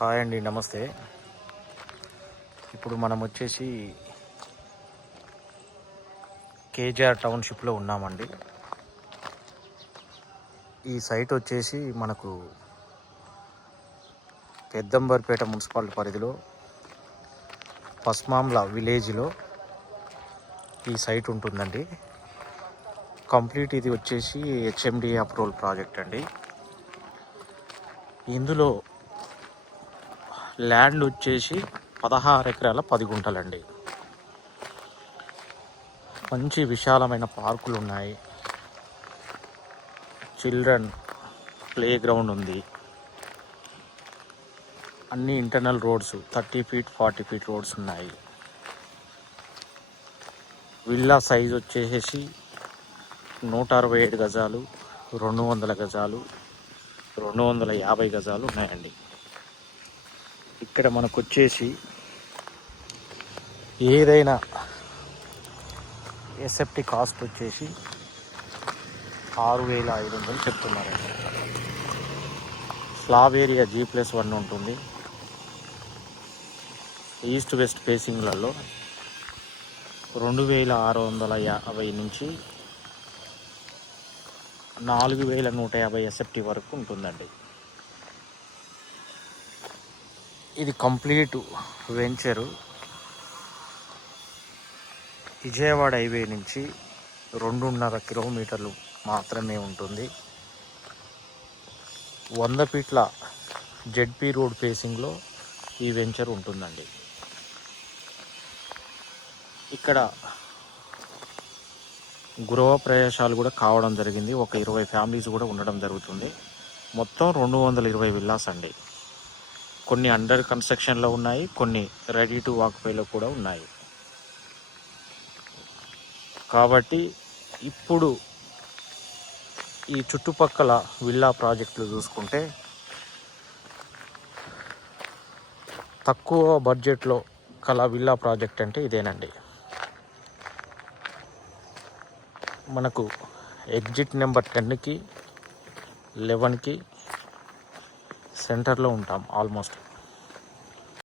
Hi అండి, నమస్తే. ఇప్పుడు మనం వచ్చేసి కేజీఆర్ టౌన్షిప్లో ఉన్నామండి. ఈ సైట్ వచ్చేసి మనకు పెద్దంబర్పేట మున్సిపాలిటీ పరిధిలో పస్మాంల విలేజ్లో ఈ సైట్ ఉంటుందండి. కంప్లీట్ ఇది వచ్చేసి హెచ్ఎండి అప్రూవల్ ప్రాజెక్ట్ అండి. ఇందులో ల్యాండ్ వచ్చేసి 16 ఎకరాల 10 గుంటలండి. మంచి విశాలమైన పార్కులు ఉన్నాయి, చిల్డ్రన్ ప్లే గ్రౌండ్ ఉంది, అన్ని internal roads 30 feet 40 feet roads ఉన్నాయి. విల్లా సైజ్ వచ్చేసి 167 గజాలు, 200 గజాలు, 250 గజాలు ఉన్నాయండి. ఇక్కడ మనకు వచ్చేసి ఏదైనా ఎస్ఎఫ్టీ కాస్ట్ వచ్చేసి 6,500 చెప్తున్నారండి. స్లాబ్ ఏరియా G+1 ఉంటుంది. ఈస్ట్ వెస్ట్ ఫేసింగ్లలో 2,650 నుంచి 4,150 ఎస్ఎఫ్టీ వరకు ఉంటుందండి. ఇది కంప్లీట్ వెంచరు విజయవాడ హైవే నుంచి 2.5 కిలోమీటర్లు మాత్రమే ఉంటుంది. 100 ఫీట్ల జెడ్పీ రోడ్ ఫేసింగ్లో ఈ వెంచర్ ఉంటుందండి. ఇక్కడ గృహ ప్రవేశాలు కూడా కావడం జరిగింది. ఒక 20 ఫ్యామిలీస్ కూడా ఉండడం జరుగుతుంది. మొత్తం 220 విల్లాస్ అండి. కొన్ని అండర్ కన్స్ట్రక్షన్లో ఉన్నాయి, కొన్ని రెడీ టు ఆక్యుపైలో కూడా ఉన్నాయి. కాబట్టి ఇప్పుడు ఈ చుట్టుపక్కల విల్లా ప్రాజెక్టులు చూసుకుంటే తక్కువ బడ్జెట్లో కల విల్లా ప్రాజెక్ట్ అంటే ఇదేనండి. మనకు ఎగ్జిట్ నెంబర్ 10కి 11కి సెంటర్లో ఉంటాం ఆల్మోస్ట్.